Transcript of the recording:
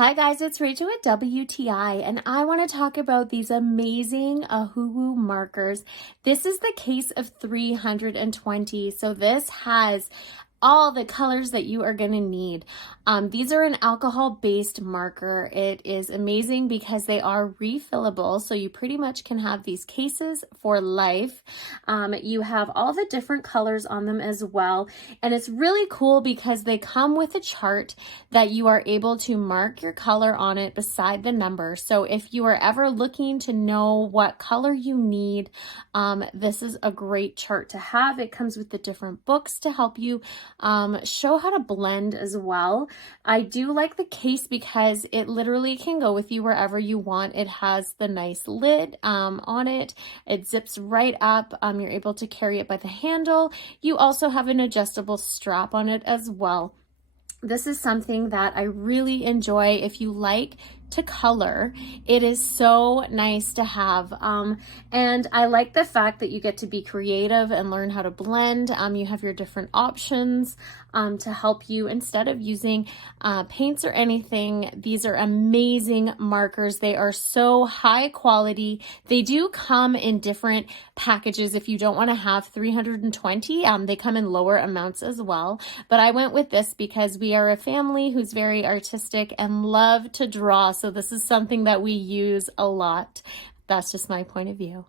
Hi guys, it's Rachel at WTI, and I want to talk about these amazing Ohuhu markers. This is the case of 320, so this has all the colors that you are going to need. These are an alcohol-based marker. It is amazing because they are refillable, so you pretty much can have these cases for life. You have all the different colors on them as well, and it's really cool because they come with a chart that you are able to mark your color on it beside the number. So if you are ever looking to know what color you need, this is a great chart to have. It comes with the different books to help you show how to blend as well. I do like the case because it literally can go with you wherever you want. It has the nice lid on it. It zips right up. You're able to carry it by the handle. You also have an adjustable strap on it as well. This is something that I really enjoy if you like to color. It is so nice to have. And I like the fact that you get to be creative and learn how to blend. You have your different options to help you instead of using paints or anything. These are amazing markers. They are so high quality. They do come in different packages. If you don't want to have 320, they come in lower amounts as well. But I went with this because we are a family who's very artistic and love to draw. So this is something that we use a lot. That's just my point of view.